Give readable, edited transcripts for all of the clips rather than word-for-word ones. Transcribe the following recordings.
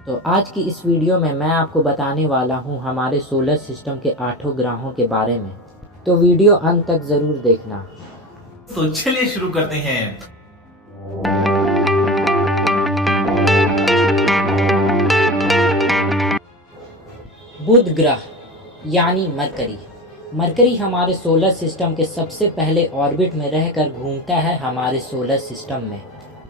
तो आज की इस वीडियो में मैं आपको बताने वाला हूं हमारे सोलर सिस्टम के 8 ग्रहों के बारे में। तो वीडियो अंत तक ज़रूर देखना। तो चलिए शुरू करते हैं। बुध ग्रह यानी मरकरी। मरकरी हमारे सोलर सिस्टम के सबसे पहले ऑर्बिट में रहकर घूमता है हमारे सोलर सिस्टम में।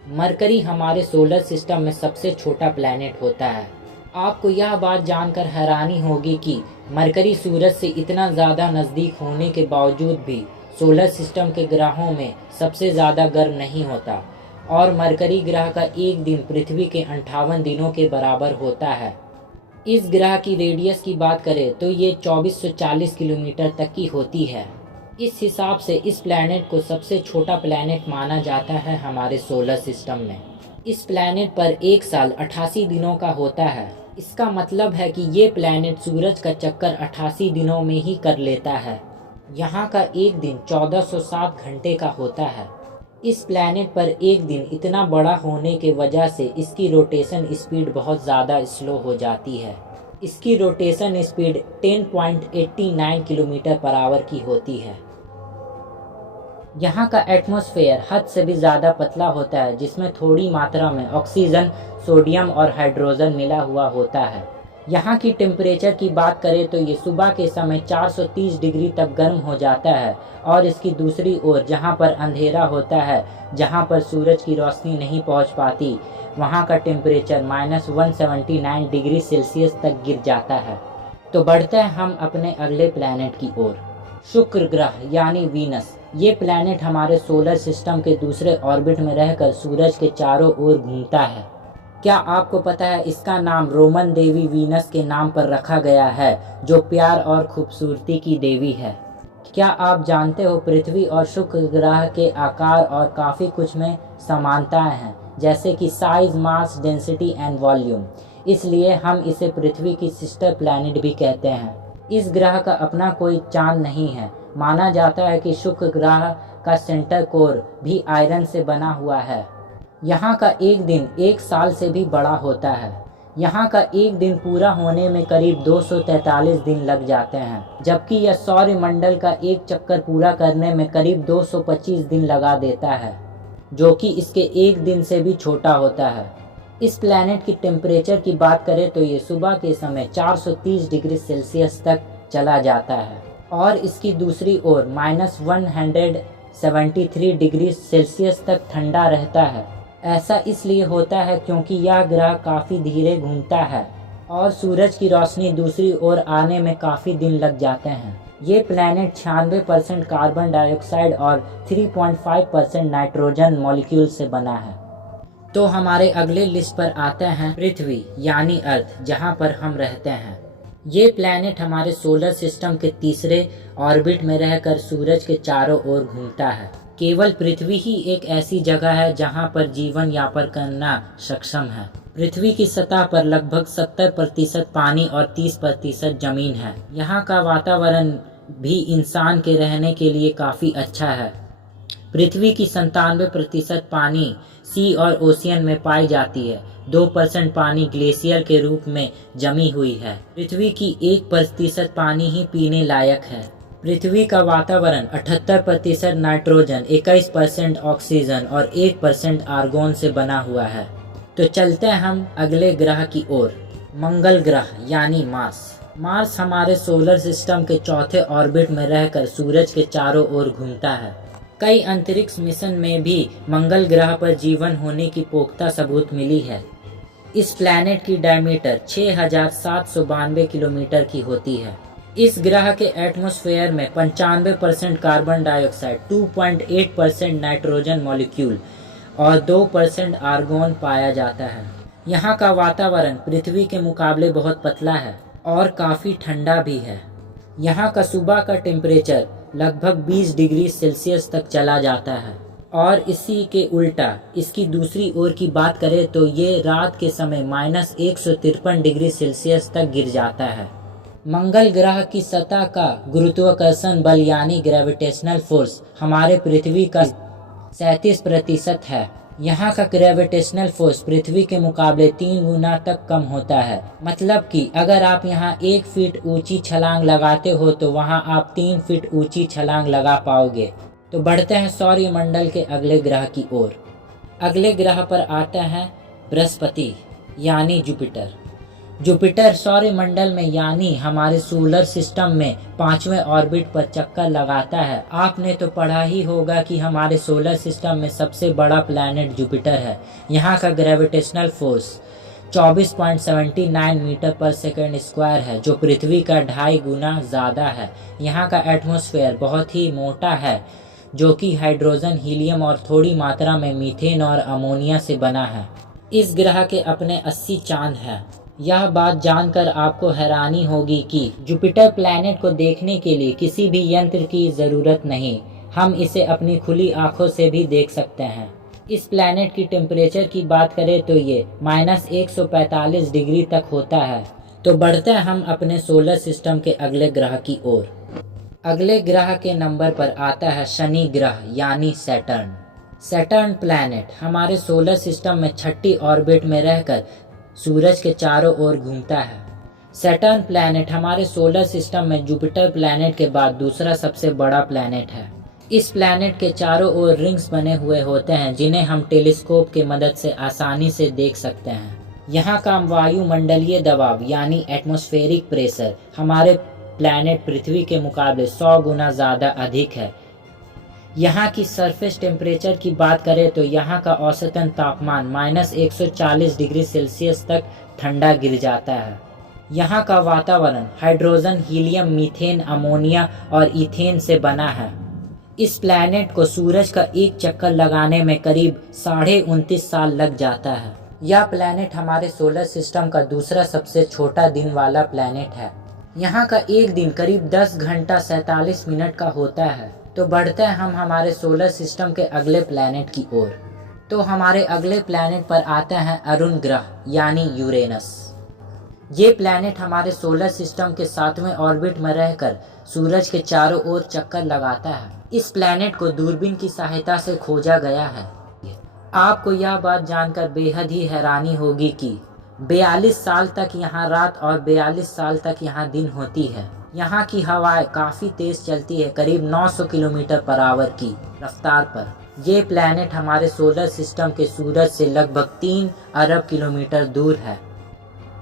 मरकरी हमारे सोलर सिस्टम में सबसे छोटा प्लैनेट होता है। आपको यह बात जानकर हैरानी होगी कि मरकरी सूरज से इतना ज़्यादा नज़दीक होने के बावजूद भी सोलर सिस्टम के ग्रहों में सबसे ज़्यादा गर्म नहीं होता और मरकरी ग्रह का एक दिन पृथ्वी के 58 दिनों के बराबर होता है। इस ग्रह की रेडियस की बात करें तो ये 2440 किलोमीटर तक की होती है। इस हिसाब से इस प्लैनेट को सबसे छोटा प्लैनेट माना जाता है हमारे सोलर सिस्टम में। इस प्लैनेट पर एक साल 88 दिनों का होता है। इसका मतलब है कि ये प्लैनेट सूरज का चक्कर 88 दिनों में ही कर लेता है। यहाँ का एक दिन 1407 घंटे का होता है। इस प्लैनेट पर एक दिन इतना बड़ा होने के वजह से इसकी रोटेशन स्पीड बहुत ज़्यादा स्लो हो जाती है। इसकी rotation speed 10.89 kilometre per hour की होती है। यहाँ का एटमॉस्फेयर हद से भी ज़्यादा पतला होता है, जिसमें थोड़ी मात्रा में ऑक्सीजन, सोडियम और हाइड्रोजन मिला हुआ होता है। यहाँ की टेम्परेचर की बात करें तो ये सुबह के समय 430 डिग्री तक गर्म हो जाता है और इसकी दूसरी ओर जहाँ पर अंधेरा होता है, जहाँ पर सूरज की रोशनी नहीं पहुँच पाती, वहाँ का टेम्परेचर -179 डिग्री सेल्सियस तक गिर जाता है। तो बढ़ते हैं हम अपने अगले प्लैनेट की ओर। शुक्र ग्रह यानी वीनस। ये प्लैनेट हमारे सोलर सिस्टम के दूसरे ऑर्बिट में रहकर सूरज के चारों ओर घूमता है। क्या आपको पता है इसका नाम रोमन देवी वीनस के नाम पर रखा गया है, जो प्यार और खूबसूरती की देवी है। क्या आप जानते हो पृथ्वी और शुक्र ग्रह के आकार और काफ़ी कुछ में समानताएं हैं, जैसे कि size, mass, density and volume. इसलिए हम इसे पृथ्वी की सिस्टर प्लैनेट भी कहते हैं। इस ग्रह का अपना कोई चांद नहीं है। माना जाता है कि शुक्र ग्रह का सेंटर कोर भी आयरन से बना हुआ है। यहाँ का एक दिन एक साल से भी बड़ा होता है। यहाँ का एक दिन पूरा होने में करीब 243 दिन लग जाते हैं, जबकि यह सौरमंडल का एक चक्कर पूरा करने में करीब 225 दिन लगा देता है, जो कि इसके एक दिन से भी छोटा होता है। इस प्लैनेट की टेम्परेचर की बात करें तो ये सुबह के समय 430 डिग्री सेल्सियस तक चला जाता है और इसकी दूसरी ओर -173 डिग्री सेल्सियस तक ठंडा रहता है। ऐसा इसलिए होता है क्योंकि यह ग्रह काफ़ी धीरे घूमता है और सूरज की रोशनी दूसरी ओर आने में काफ़ी दिन लग जाते हैं। ये प्लैनेट 96% कार्बन डाइऑक्साइड और 3.5% नाइट्रोजन मॉलिक्यूल से बना है। तो हमारे अगले लिस्ट पर आते हैं पृथ्वी यानी अर्थ, जहाँ पर हम रहते हैं। ये प्लैनेट हमारे सोलर सिस्टम के तीसरे ऑर्बिट में रहकर सूरज के चारों ओर घूमता है। केवल पृथ्वी ही एक ऐसी जगह है जहां पर जीवन यापन करना सक्षम है। पृथ्वी की सतह पर लगभग 70% पानी और 30% जमीन है। यहाँ का वातावरण भी इंसान के रहने के लिए काफ़ी अच्छा है। पृथ्वी की 97% पानी सी और ओशियन में पाई जाती है। 2% पानी ग्लेशियर के रूप में जमी हुई है। पृथ्वी की 1% पानी ही पीने लायक है। पृथ्वी का वातावरण 78% नाइट्रोजन, 21% ऑक्सीजन और 1% आर्गोन से बना हुआ है। तो चलते हैं हम अगले ग्रह की ओर। मंगल ग्रह यानी मार्स। मार्स हमारे सोलर सिस्टम के चौथे ऑर्बिट में रहकर सूरज के चारों ओर घूमता है। कई अंतरिक्ष मिशन में भी मंगल ग्रह पर जीवन होने की पुख्ता सबूत मिली है। इस प्लैनेट की डायमीटर 6792 किलोमीटर की होती है। इस ग्रह के एटमॉस्फेयर में 95% कार्बन डाइऑक्साइड, 2.8% नाइट्रोजन मॉलिक्यूल और 2% आर्गोन पाया जाता है। यहाँ का वातावरण पृथ्वी के मुकाबले बहुत पतला है और काफ़ी ठंडा भी है। यहाँ का सुबह का टेम्परेचर लगभग 20 डिग्री सेल्सियस तक चला जाता है और इसी के उल्टा इसकी दूसरी ओर की बात करें तो ये रात के समय -153 डिग्री सेल्सियस तक गिर जाता है। मंगल ग्रह की सतह का गुरुत्वाकर्षण बल यानी ग्रेविटेशनल फोर्स हमारे पृथ्वी का 37% है। यहाँ का ग्रेविटेशनल फोर्स पृथ्वी के मुकाबले 3 गुना तक कम होता है। मतलब कि अगर आप यहाँ 1 फीट ऊंची छलांग लगाते हो तो वहाँ आप 3 फीट ऊंची छलांग लगा पाओगे। तो बढ़ते हैं सौरमंडल के अगले ग्रह की ओर। अगले ग्रह पर आता है बृहस्पति यानी जुपिटर। जुपिटर सौरमंडल में यानी हमारे सोलर सिस्टम में 5वें ऑर्बिट पर चक्कर लगाता है। आपने तो पढ़ा ही होगा कि हमारे सोलर सिस्टम में सबसे बड़ा प्लैनेट जुपिटर है। यहाँ का ग्रेविटेशनल फोर्स 24.79 मीटर पर सेकंड स्क्वायर है, जो पृथ्वी का 2.5 गुना ज़्यादा है। यहाँ का एटमॉस्फेयर बहुत ही मोटा है, जो कि हाइड्रोजन, हीलियम और थोड़ी मात्रा में मीथेन और अमोनिया से बना है। इस ग्रह के अपने 80 चांद हैं। यह बात जानकर आपको हैरानी होगी कि जुपिटर प्लैनेट को देखने के लिए किसी भी यंत्र की ज़रूरत नहीं, हम इसे अपनी खुली आंखों से भी देख सकते हैं। इस प्लैनेट की टेम्परेचर की बात करें तो ये -145 डिग्री तक होता है। तो बढ़ते हैं हम अपने सोलर सिस्टम के अगले ग्रह की ओर। अगले ग्रह के नंबर पर आता है शनि ग्रह यानी सैटर्न। सैटर्न प्लैनेट हमारे सोलर सिस्टम में 6ठी ऑर्बिट में रहकर सूरज के चारों ओर घूमता है। सैटर्न प्लैनेट हमारे सोलर सिस्टम में जुपिटर प्लैनेट के बाद दूसरा सबसे बड़ा प्लैनेट है। इस प्लैनेट के चारों ओर रिंग्स बने हुए होते हैं, जिन्हें हम टेलीस्कोप की मदद से आसानी से देख सकते हैं। यहाँ का वायुमंडलीय दबाव यानी एटमॉस्फेरिक प्रेशर हमारे प्लैनेट पृथ्वी के मुकाबले 100 गुना ज़्यादा अधिक है। यहाँ की सरफेस टेम्परेचर की बात करें तो यहाँ का औसतन तापमान -140 डिग्री सेल्सियस तक ठंडा गिर जाता है। यहाँ का वातावरण हाइड्रोजन, हीलियम, मीथेन, अमोनिया और इथेन से बना है। इस प्लैनेट को सूरज का एक चक्कर लगाने में करीब 29.5 साल लग जाता है। यह प्लैनेट हमारे सोलर सिस्टम का दूसरा सबसे छोटा दिन वाला प्लैनेट है। यहाँ का एक दिन करीब 10 घंटा 47 मिनट का होता है। तो बढ़ते हैं हम हमारे सोलर सिस्टम के अगले प्लैनेट की ओर। तो हमारे अगले प्लैनेट पर आते हैं अरुण ग्रह यानी यूरेनस। ये प्लैनेट हमारे सोलर सिस्टम के 7वें ऑर्बिट में रहकर सूरज के चारों ओर चक्कर लगाता है। इस प्लैनेट को दूरबीन की सहायता से खोजा गया है। आपको यह बात जानकर बेहद ही हैरानी होगी कि 42 साल तक यहाँ रात और 42 साल तक यहाँ दिन होती है। यहाँ की हवाएं काफ़ी तेज़ चलती है, करीब 900 किलोमीटर पर आवर की रफ्तार पर। ये प्लैनेट हमारे सोलर सिस्टम के सूरज से लगभग 3 अरब किलोमीटर दूर है।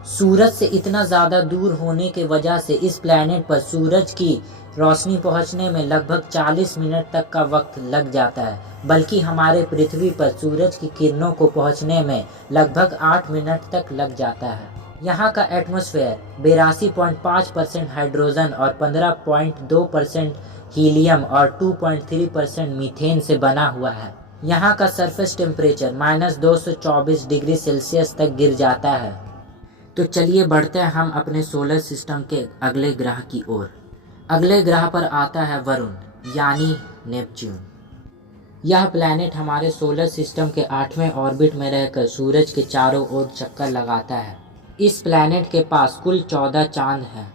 सूरज से इतना ज़्यादा दूर होने के वजह से इस प्लैनेट पर सूरज की रोशनी पहुँचने में लगभग 40 मिनट तक का वक्त लग जाता है, बल्कि हमारे पृथ्वी पर सूरज की किरणों को पहुँचने में लगभग 8 मिनट तक लग जाता है। यहाँ का एटमॉस्फेयर 82.5% हाइड्रोजन और 15.2% हीलियम और 2.3% मीथेन से बना हुआ है। यहाँ का सरफेस टेम्परेचर -224 डिग्री सेल्सियस तक गिर जाता है। तो चलिए बढ़ते हैं हम अपने सोलर सिस्टम के अगले ग्रह की ओर। अगले ग्रह पर आता है वरुण यानी नेपच्यून। यह प्लैनेट हमारे सोलर सिस्टम के 8वें ऑर्बिट में रहकर सूरज के चारों ओर चक्कर लगाता है। इस प्लैनेट के पास कुल 14 चांद हैं।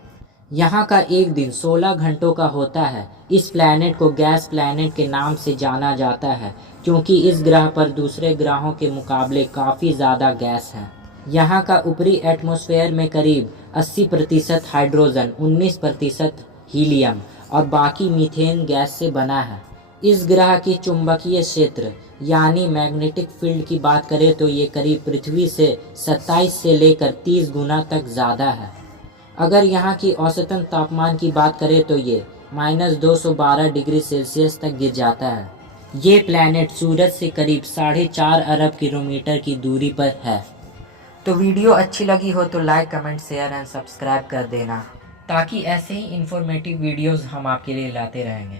यहाँ का एक दिन 16 घंटों का होता है। इस प्लैनेट को गैस प्लैनेट के नाम से जाना जाता है, क्योंकि इस ग्रह पर दूसरे ग्रहों के मुकाबले काफ़ी ज़्यादा गैस है। यहाँ का ऊपरी एटमॉस्फेयर में करीब 80% हाइड्रोजन, 19% हीलियम और बाकी मीथेन गैस से बना है। इस ग्रह की चुंबकीय क्षेत्र यानी मैग्नेटिक फील्ड की बात करें तो ये करीब पृथ्वी से 27 से लेकर 30 गुना तक ज़्यादा है। अगर यहाँ की औसतन तापमान की बात करें तो ये -212 डिग्री सेल्सियस तक गिर जाता है। ये प्लैनेट सूरज से करीब 4.5 अरब किलोमीटर की दूरी पर है। तो वीडियो अच्छी लगी हो तो like, comment, share and subscribe कर देना, ताकि ऐसे ही इंफॉर्मेटिव वीडियोस हम आपके लिए लाते रहेंगे।